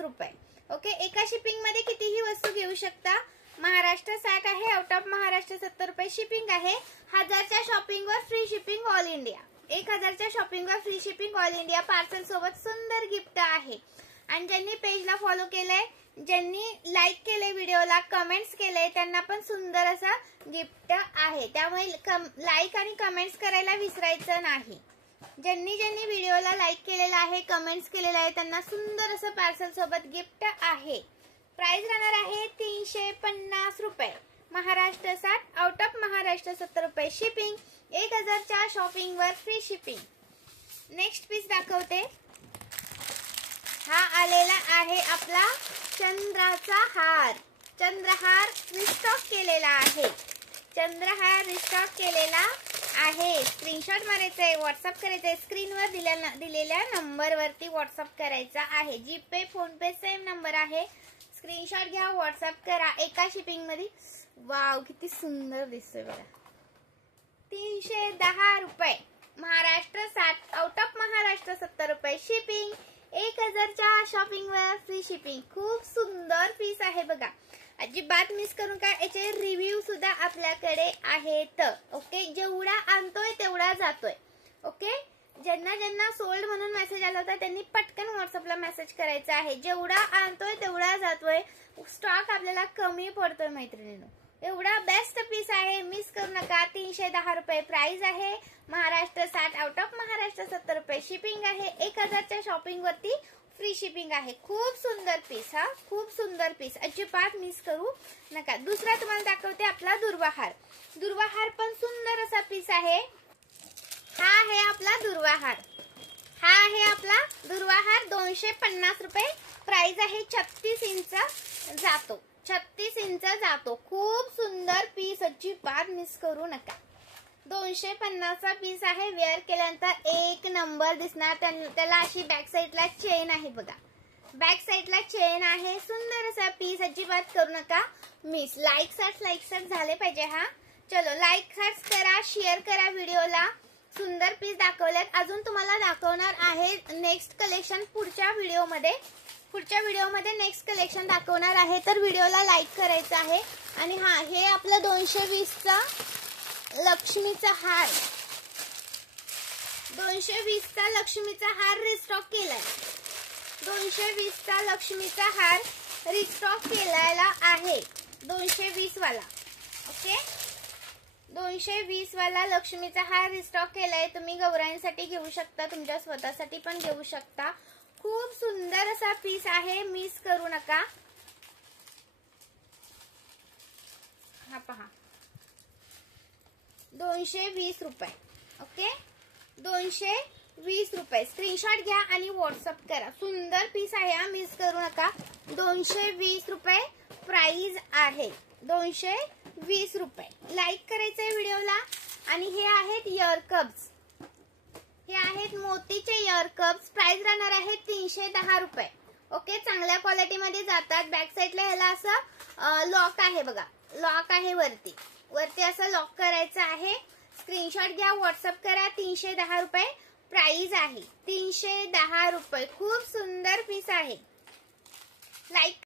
रुपये. ओके, एका शिपिंग मध्ये कितीही वस्तू घेऊ शकता. महाराष्ट्र 60 आहे, आउट ऑफ महाराष्ट्र 70 रुपये शिपिंग आहे. 1000च्या शॉपिंगवर फ्री शिपिंग ऑल इंडिया. 1000च्या शॉपिंगवर free shipping all India. Parcel सोबत सुंदर गिफ्ट आहे. आणि ज्यांनी पेजला फॉलो केलंय, ज्यांनी लाईक केले, व्हिडिओला कमेंट्स केले, त्यांना पण सुंदर असा गिफ्ट आहे. त्यामुळे लाईक आणि कमेंट्स करायला विसरायचं नाही. ज्यांनी व्हिडिओला लाईक केलेला आहे, कमेंट्स केलेला आहे, त्यांना सुंदर असं पार्सल सोबत गिफ्ट आहे. प्राइस राहणार आहे 350 रुपये. महाराष्ट्र 60, आउट ऑफ महाराष्ट्र 70 रुपये शिपिंग. 1000च्या शॉपिंगवर फ्री शिपिंग. नेक्स्ट पीस दाखवते. हा आलेला आहे आपला चंद्राचा हार. चंद्रहार रिस्टॉक केलेला आहे. चंद्रहार रिस्टॉक केलेला आहे. स्क्रीनशॉट मारायचा आहे, व्हॉट्सअप करायचा आहे. स्क्रीनवर दिलेल्या नंबरवरती व्हॉट्सअप करायचा आहे. जीपे, फोन पे सेम नंबर आहे. स्क्रीनशॉट घ्या, व्हॉट्सअप करा. एका शिपिंग मध्ये वाव, किती सुंदर दिसतोय बघा. 310 रुपये. महाराष्ट्र 60, आउट ऑफ महाराष्ट्र 70 रुपये शिपिंग. 1000च्या शॉपिंगवर फ्री शिपिंग. खूप सुंदर पीस आहे बघा. अजिबात मिस करू नका. याचे रिव्ह्यू सुद्धा आपल्याकडे आहेत. ओके, जेवढा आणतोय तेवढा जातोय. ओके, ज्यांना सोल्ड म्हणून मेसेज आला होता त्यांनी पटकन व्हॉट्सअपला मेसेज करायचा आहे. जेवढा आणतोय तेवढा जातोय. स्टॉक आपल्याला कमी पडतोय मैत्रिणींनो. एवढा बेस्ट पीस आहे, मिस करू नका. 310 रुपये प्राइस आहे. महाराष्ट्र 60, आउट ऑफ महाराष्ट्र 70 रुपये शिपिंग आहे. 1000च्या शॉपिंग वरती फ्री शिपिंग आहे. खूप सुंदर पीस. हा खूप सुंदर पीस, अजिबात मिस करू नका. दुसरा तुम्हाला दाखवते आपला दुर्वाहार. दुर्वाहार पण सुंदर असा पीस आहे. हा आहे आपला दुर्वाहार. हा आहे आपला दुर्वाहार. 250 रुपये प्राइस आहे. 36 इंच जातो. 36 इंच जातो. खूप सुंदर पीस, अजिबात मिस करू नका. 250चा पीस आहे. वेअर केल्यानंतर एक नंबर दिसणार. त्याला अशी बॅक साईडला चेन आहे बघा. बॅक साईडला चेन आहे. सुंदर असा पीस, अजिबात करू नका मिस. लाईक झाले पाहिजे. हा चलो, लाईक करा, शेअर करा व्हिडिओला. सुंदर पीस दाखवलेत. अजून तुम्हाला दाखवणार आहे नेक्स्ट कलेक्शन पुढच्या व्हिडिओमध्ये. नेक्स्ट कलेक्शन दाखवणार आहे, तर व्हिडिओला लाईक करायचं आहे. आणि हा, हे आपलं 220चा लक्ष्मीचा हार. 220चा लक्ष्मीचा हार रिस्टॉक केलाय. 220चा लक्ष्मीचा हार रिस्टॉक केलेला आहे. 220 वाला. ओके, 220 वाला लक्ष्मीचा हार रिस्टॉक केलाय. तुम्ही गौराईंसाठी घेऊ शकता, तुमच्या स्वतःसाठी पण घेऊ शकता. खूप सुंदर असा पीस आहे, मिस करू नका. हा पहा, 220 रुपये. ओके, 220 रुपये. स्क्रीनशॉट घ्या आणि व्हॉट्सअप करा. सुंदर पीस आहे, हा मिस करू नका. 220 रुपये प्राइस आहे. 220 रुपये. लाईक करायचंय व्हिडिओला. आणि हे आहेत इयर कप्स. हे आहेत मोतीचे इयर कप्स. प्राइस राहणार आहे 310 रुपये. ओके, चांगल्या क्वालिटीमध्ये जातात. बॅक साईडला ह्याला असं लॉक आहे बघा. लॉक आहे वरती असं लॉक करायचं आहे. स्क्रीनशॉट घ्या, व्हॉट्सअप करा. 310 रुपये प्राइस आहे. 310 रुपये. खूप सुंदर पीस आहे. लाईक